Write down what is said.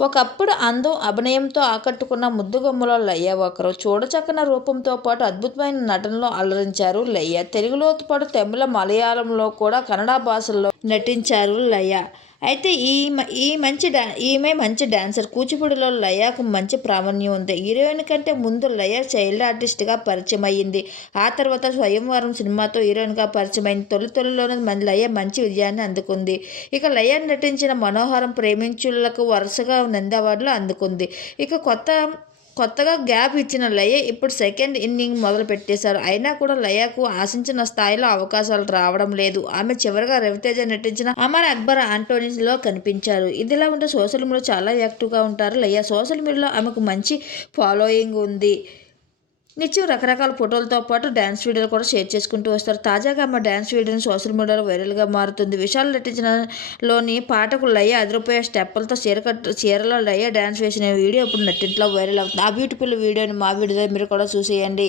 ఒకప్పుడు అందం అభినయంతో ఆకట్టుకున్న ముద్దుగుమ్మలో లయ్య ఒకరు చూడచక్కన రూపంతో పాటు అద్భుతమైన నటనలో అలరించారు లయ్య. తెలుగులో పాటు తమిళ మలయాళంలో కూడా కన్నడ భాషల్లో నటించారు లయ అయితే ఈ మ- ఈ మంచి డా ఈమె మంచి డాన్సర్. కూచిపూడిలో లయాకు మంచి ప్రావీణ్యం ఉంది. హీరోయిన్ కంటే ముందు లయ చైల్డ్ ఆర్టిస్ట్గా పరిచయం అయ్యింది ఆ తర్వాత స్వయంవరం సినిమాతో హీరోయిన్గా పరిచయం అయింది తొలి తొలిలోనే మన లయ మంచి విజయాన్ని అందుకుంది. ఇక లయ నటించిన మనోహరం ప్రేమించులకు వరుసగా నంది అవార్డులు అందుకుంది. ఇక కొత్త కొత్తగా గ్యాప్ ఇచ్చిన లయ ఇప్పుడు సెకండ్ ఇన్నింగ్ మొదలు పెట్టేశారు. అయినా కూడా లయకు ఆశించిన స్థాయిలో అవకాశాలు రావడం లేదు. ఆమె చివరిగా రవితేజ నటించిన అమర్ అక్బర్ ఆంటోనీస్లో కనిపించారు. ఇదిలా ఉంటే సోషల్ మీడియా చాలా యాక్టివ్గా ఉంటారు లయ. సోషల్ మీడియాలో ఆమెకు మంచి ఫాలోయింగ్ ఉంది. నిత్యం రకరకాల ఫోటోలతో పాటు డ్యాన్స్ వీడియోలు కూడా షేర్ చేసుకుంటూ వస్తారు. తాజాగా ఆమె డ్యాన్స్ వీడియోని సోషల్ మీడియాలో వైరల్గా మారుతుంది. విశాల్ నటించినలోని పాటకు లయ అదిరిపోయే స్టెప్పులతో చీర కట్టు చీరలో లయ డ్యాన్స్ వేసిన వీడియో ఇప్పుడు నెట్టింట్లో వైరల్ అవుతుంది. ఆ బ్యూటిఫుల్ వీడియోని మా వీడియో మీరు కూడా చూసేయండి.